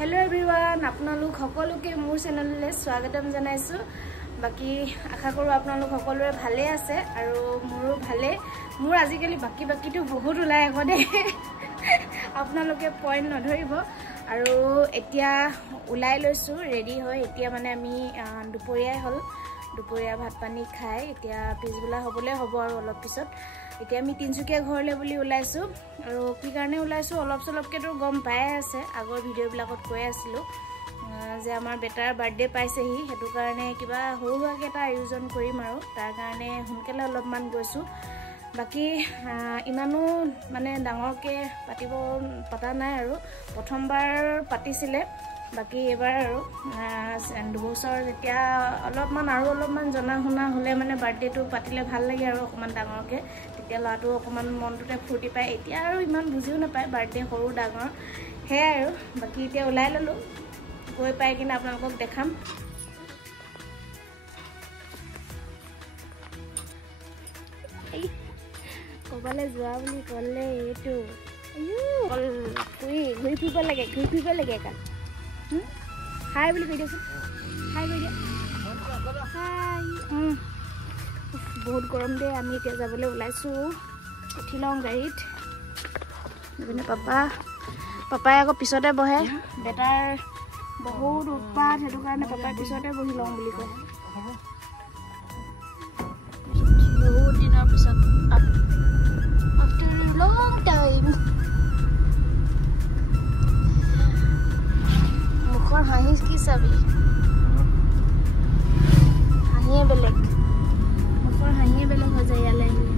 Hello everyone, আপোনালোক সকলোকে মোৰ চেনেললৈ স্বাগতম জনাইছো। বাকি আশা কৰো আপোনালোক সকলোৰে ভালে আছে আৰু মোৰো ভালে। মোৰ আজিকালি বাকিটো বহুত ওলাই আগতে আপোনালোকে পইণ্ট নধৰিব আৰু এতিয়া ওলাই লৈছো ৰেডি হৈ। এতিয়া মানে আমি দুপৰীয়াই হল, দুপৰীয়া ভাত পানী খাই এতিয়া পিছবেলা হ'বলে হ'ব আৰু অলপ পিছত। এতিয়া আমি তিনচুকীয়া ঘৰলে বুলি ওলাইছো আৰু কি কাৰণে ওলাইছো অলপ চলপকেতো গম পাই আছে। আগৰ ভিডিঅ'বিলাকত কৈ আছিলো যে আমাৰ বেটাৰ বাৰ্থডে পাইছেহি, হেতু কাৰণে কিবা হৰুৱাকে এটা আয়োজন কৰিম আৰু তাৰ কাৰণে হুনকেলে অলপমান গৈছো। বাকি ইমানো মানে ডাঙৰকে পতা নাই আৰু প্ৰথমবাৰ পাতিছিলে। বাকি এবাৰ আৰু দুবছৰ যেতিয়া অলপমান জনা শুনা হলে মানে বাৰ্থডেটো পাতিলে ভাল লাগে আৰু অকমান ডাঙৰকে, তেতিয়া লাটো অকমান মনটোতে ফূৰ্তি পায়। এতিয়া আৰু ইমান বুজিও নাপায় বাৰ্থডে সৰু ডাঙৰ হে আৰু। বাকি এতিয়া ওলাই ললো, গৈ পাই কিনে আপোনালোকক দেখাম। কবালে যোৱা বুলি ক'লে এইটো ঘূৰি ফুৰিব লাগে একা। হাই বুলি কৈ দিয়কচোন, হাই কৈ দিয়া। হাই। বহুত গৰম দে। আমি এতিয়া যাবলৈ ওলাইছো, উঠি লওঁ গাড়ীত। পাপাই আকৌ পিছতে বহে, বেটাৰ বহুত উৎপাত, সেইটো কাৰণে পাপাই পিছতে বহি লওঁ বুলি কয়। বহুত দিনৰ পিছত after a long time মুখৰ হাঁহি কি চাবি, হাঁহিয়ে বেলেগ, মুখৰ হাঁহিয়ে বেলেগ হৈ যায়। ইয়ালৈ আহিলে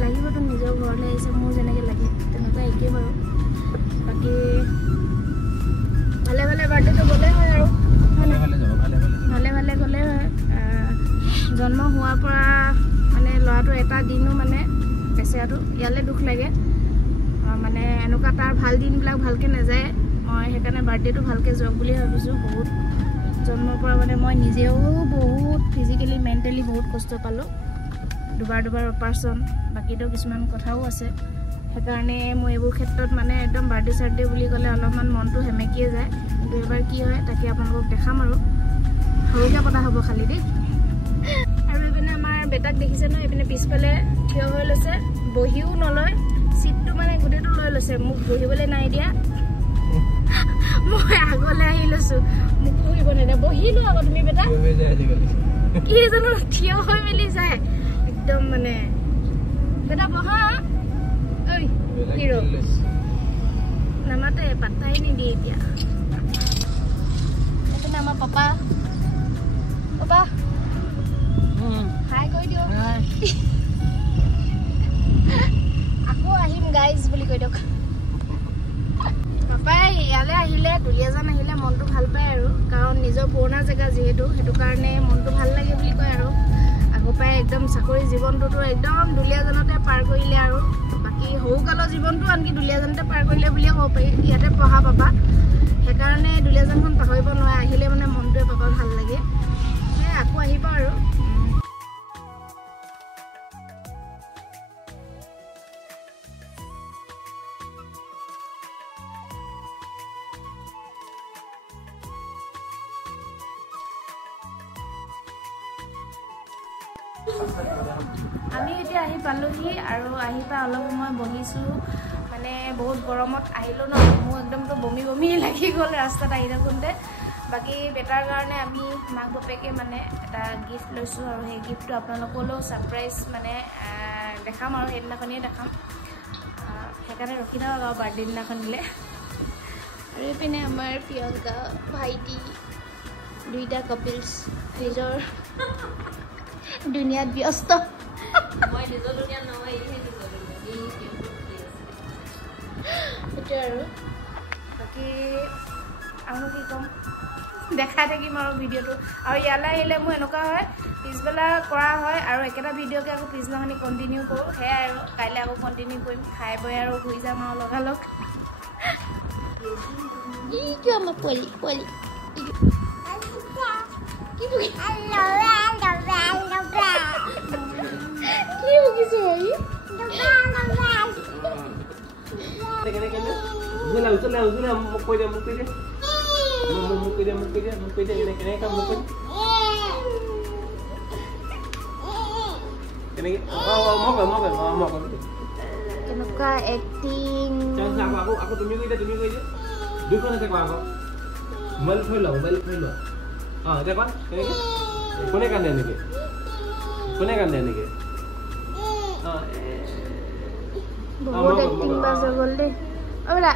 লাগিবতো নিজৰ ঘৰলৈ আহিছে, মোৰ যেনেকৈ লাগে তেনেকুৱা একেই বাৰু। বাকী ভালে বাৰ্থডেটো গ'লে হয় আৰু ভালে গ'লে হয়। জন্ম হোৱাৰ পৰা মানে ল'ৰাটো এটা দিনো মানে বেচেৰাটো ইয়ালৈ দুখ লাগে, মানে এনেকুৱা তাৰ ভাল দিনবিলাক ভালকৈ নাযায়। মই সেইকাৰণে বাৰ্থডেটো ভালকৈ যাওক বুলি ভাবিছোঁ। বহুত জন্মৰ পৰা মানে মই নিজেও বহুত ফিজিকেলি মেণ্টেলি বহুত কষ্ট পালোঁ, দুবাৰ অপাৰেশ্যন। বাকীতো কিছুমান কথাও আছে, সেইকাৰণে মই এইবোৰ ক্ষেত্ৰত মানে একদম বাৰ্থডে বুলি ক'লে অলপমান মনটো সেমেকিয়ে যায়। কিন্তু এবাৰ কি হয় তাকে আপোনালোকক দেখাম আৰু সৰুকৈ পতা হ'ব খালি দেই। আৰু এইপিনে আমাৰ বেটাক দেখিছে ন, এইপিনে পিছফালে থিয় হৈ লৈছে, বহিও নলয়, চিটটো মানে গোটেইটো লৈ লৈছে, মোক বহিবলৈ নাই দিয়া। মই আগলৈ আহি লৈছো, মোক বহিব নিদিয়া। বহিলো আকৌ তুমি বেটা কি জানো থিয় হৈ মেলি যায় একদম মানে। বেটা বহা, ঐ হিৰো নামাতে, পাত্তাই নিদিয়ে এতিয়া। এইপিনে আমাৰ পাপা হাই কৈ দিয়ক। আকৌ আহিম গাইজ বুলি কৈ দিয়ক। পাপাই ইয়ালৈ আহিলে, দুলীয়াজান আহিলে মনটো ভাল পায় আৰু, কাৰণ নিজৰ পুৰণা জেগা যিহেতু, সেইটো কাৰণে মনটো ভাল লাগে বুলি কয় আৰু। আগৰ পৰাই একদম চাকৰি জীৱনটোতো একদম দুলীয়াজানতে পাৰ কৰিলে আৰু, বাকী সৰুকালৰ জীৱনটো আনকি দুলীয়াজানতে পাৰ কৰিলে বুলিয়ে ক'ব পাৰি। ইয়াতে পঢ়া পাপা, সেইকাৰণে দুলীয়াজানখন পাহৰিব নোৱাৰে। আহিলে মানে মনটোৱে পাপাৰ ভাল লাগে। সেই আকৌ আহিব আৰু। আমি এতিয়া আহি পালোহি আৰু আহি পাই অলপ সময় বহিছো। মানে বহুত গৰমত আহিলো ন, মোৰ একদমতো বমি লাগি গ'ল ৰাস্তাত আহি থাকোঁতে। বাকী বেটাৰ কাৰণে আমি মাক বাপেকে মানে এটা গিফ্ট লৈছো আৰু সেই গিফ্টটো আপোনালোকলৈও ছাৰপ্ৰাইজ মানে দেখাম আৰু সেইদিনাখনেই দেখাম। সেইকাৰণে ৰখি থাকক আৰু বাৰ্থডে দিনাখন দিলে। আৰু এইপিনে আমাৰ প্ৰিয়ংকা ভাইটি দুইটা কাপিলছ নিজৰ দুনিয়াত ব্যস্ত। মই নিজৰ দুনিয়াত নহয়, সেইটোৱে আৰু। বাকী আৰু কি ক'ম, দেখাই থাকিম আৰু ভিডিঅ'টো। আৰু ইয়ালৈ আহিলে মোৰ এনেকুৱা হয়, পিছবেলা কৰা হয় আৰু একেটা ভিডিঅ'কে আকৌ পিছদিনাখনি কণ্টিনিউ কৰোঁ। সেয়াই আৰু কাইলৈ আকৌ কণ্টিনিউ কৰিম, খাই বৈ আৰু ঘূৰি যাম আৰু লগালগ। এইটো আমাৰ পোৱালি কি বকিছো কেনেকুৱা এক্টিং aku তুমি কই দে দুখন আছে কোৱা আকৌ মোবাইল থৈ ল এতিয়া কোৱা কোনে কান্দে নেকি বহুত এক্টিং বাজে গ'ল দেই অবলা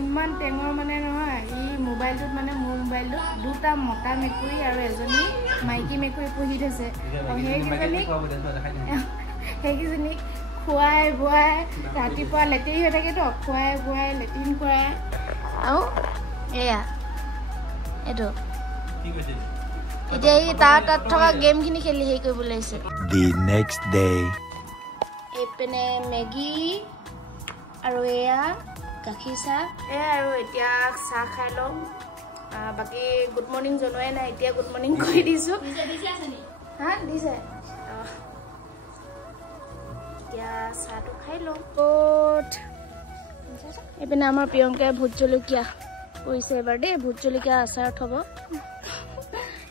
ইমান টেঙৰ মানে নহয় ই মোবাইলটোত মানে মোৰ মোবাইলটোত দুটা মতা মেকুৰী আৰু এজনী মাইকী মেকুৰী পুহি থৈছে সেইকেইজনী খুৱাই বুৱাই ৰাতিপুৱা লেট্ৰিন হৈ থাকেতো খুৱাই বুৱাই লেট্ৰিন কৰাই আৰু এয়া এইটো এতিয়া এই তাত থকা গেমখিনি খেলি হেৰি কৰিবলৈ আহিছে The next day. এইপিনে মেগী আৰু এয়া গাখীৰ চাহ এয়া আৰু এতিয়া চাহ খাই লওঁ বাকী গুড মৰ্ণিং জনোৱাই নাই এতিয়া গুড মৰ্ণিং কৈ দিছোঁ হা দিছে এতিয়া চাহটো খাই লওঁ এইপিনে আমাৰ প্ৰিয়ংকাই ভোট জলকীয়া কৰিছে এবাৰ দেই ভোট জলকীয়া আচাৰ থ'ব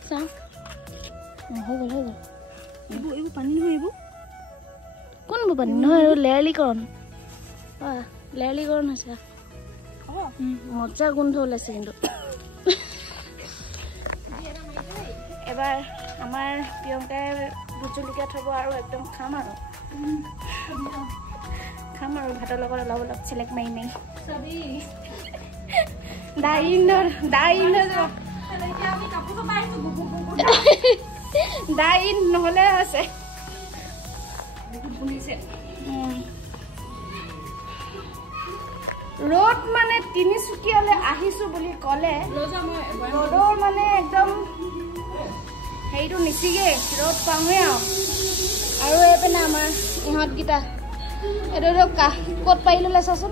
চাওঁ হৈ গ'ল এইবোৰ পানী নহয় এইবোৰ কোনবোৰ পানী নহয় এইবোৰ লেয়াৰলিকৰণ হৈছে মজা গোন্ধ ওলাইছে কিন্তু এবাৰ আমাৰ প্ৰিয়ংকাই ভোট জলকীয়া থ'ব আৰু একদম খাম আৰু ভাতৰ লগত অলপ অলপ চেলেক মাৰি দাইন নহ'লে আছে ৰ'দ মানে তিনিচুকীয়ালৈ আহিছোঁ বুলি ক'লে ৰ'দৰ মানে একদম হেৰিটো নিচিগে ৰ'দ পাওঁহে আৰু এইপিনে আমাৰ ইহঁতকেইটা এইটো ক'ত পাৰি ল'লে চাচোন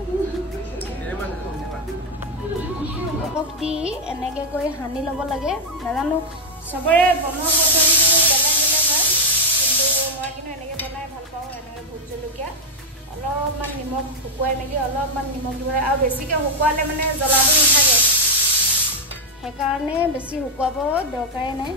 দি এনেকৈ কৰি সানি ল'ব লাগে নাজানো চবৰে বনোৱা পদ্ধতিটো বেলেগ হয় কিন্তু মই কিন্তু এনেকৈ বনাই ভাল পাওঁ এনেকৈ ভোট জলকীয়া অলপমান নিমখ শুকুৱাই মেলি অলপমান নিমখ দিব লাগে আৰু বেছিকৈ শুকুৱালে মানে জ্বলাটো নাথাকে সেইকাৰণে বেছি শুকুৱাব দৰকাৰেই নাই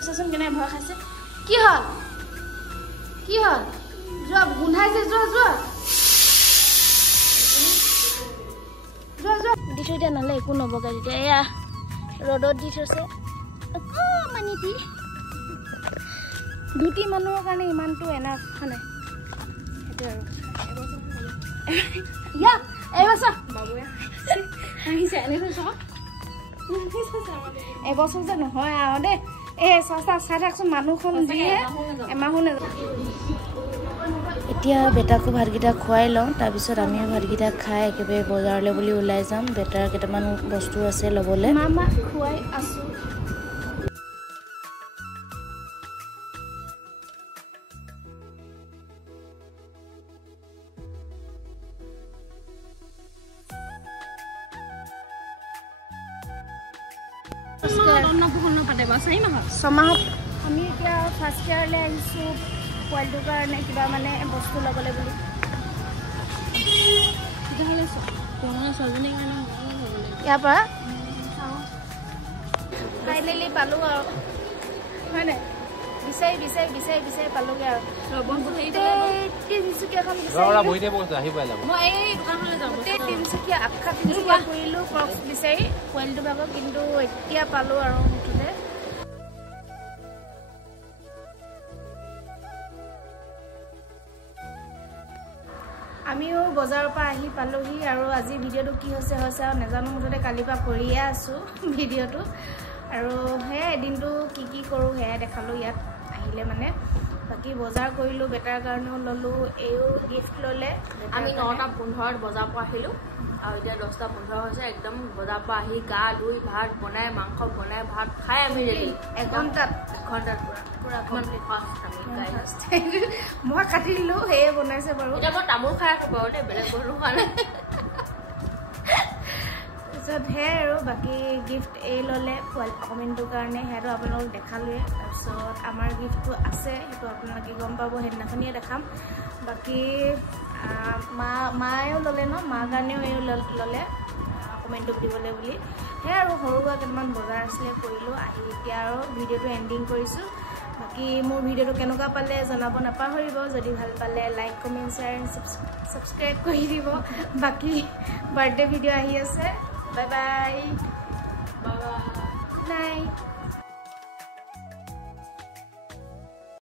চাচোন কেনে ভয় খাইছে কি হ'ল যোৱা গোন্ধাইছে যোৱা দি থৈ দিয়া নহ'লে একো নবগাই তেতিয়া এয়া ৰ'দত দি থৈছে অকণমানি দি দুটি মানুহৰ কাৰণে ইমানটো এনাফ নাই সেইটো আৰু এইবছৰ বাবুৱে আহিছে এনেকৈ চাওক এবছৰ যে নহয় আৰু দেই চাই থাকচোন মানুহখন দিয়ে এমাহো নাযাব এতিয়া বেটাকো ভাতকেইটা খুৱাই লওঁ তাৰপিছত আমিও ভাতকেইটা খাই একেবাৰে বজাৰলৈ বুলি ওলাই যাম বেটাৰ কেইটামান বস্তু আছে ল'বলৈ মামা খুৱাই আছোঁ ছমাহত আমি এতিয়া ফাৰ্ষ্ট ইয়াৰলৈ আহিছোঁ পোৱালিটোৰ কাৰণে কিবা মানে বস্তু ল'বলৈ বুলি ইয়াৰ পৰা ফাইনেলি পালোঁ আৰু হয় নাই বিচাৰি পালোঁগৈ আৰু তিনিচুকীয়াখন তিনিচুকীয়া আশা তিনিচুকীয়া কৰিলোঁ ক্ৰক্স বিচাৰি পোৱালিটোৰ ভাগত কিন্তু এতিয়া পালোঁ আৰু মুঠতে আমিও বজাৰৰ পৰা আহি পালোহি আৰু আজি ভিডিঅ'টো কি হৈছে আৰু নাজানো মুঠতে কালিৰ পৰা কৰিয়ে আছোঁ ভিডিঅ'টো আৰু সেয়াই এদিনটো কি কৰোঁ সেয়াই দেখালোঁ ইয়াত আহিলে মানে বাকি বজাৰ কৰিলোঁ বেটাৰ কাৰণেও ল'লোঁ এইও গিফ্ট ল'লে আমি 9:15 বজাৰ পৰা আহিলোঁ আৰু এতিয়া 10:15 হৈছে একদম বজাৰ পৰা আহি গা ধুই ভাত বনাই মাংস বনাই ভাত খাই আমি ৰেডি এঘণ্টাত পুৰা কমপ্লিট ফাষ্ট আমি গাইজ মই কাটি দিলোঁ সেয়ে বনাইছে বাৰু এতিয়া মই তামোল খাই আছোঁ বাৰু দেই বেলেগ বস্তু খোৱা নাই তাৰপিছত সেয়াই আৰু বাকী গিফ্ট এই ল'লে অকমেণ্টটোৰ কাৰণে সেইটো আপোনালোকক দেখালোৱে তাৰপিছত আমাৰ গিফ্টটো আছে সেইটো আপোনালোকে গম পাব সেইদিনাখনিয়ে দেখাম বাকী মায়েও ল'লে ন মাৰ কাৰণেও এই ল'লে অকমেণ্টটো দিবলৈ বুলি সেয়াই আৰু সৰু সুৰা কেইটামান বজাৰ আছিলে কৰিলোঁ আহি এতিয়া আৰু ভিডিঅ'টো এণ্ডিং কৰিছোঁ বাকী মোৰ ভিডিঅ'টো কেনেকুৱা পালে জনাব নাপাহৰিব যদি ভাল পালে লাইক কমেণ্ট শ্বেয়াৰ ছাবস্ক্ৰাইব কৰি দিব বাকী বাৰ্থডে ভিডিঅ' আহি আছে বাই বাই বাই নাইট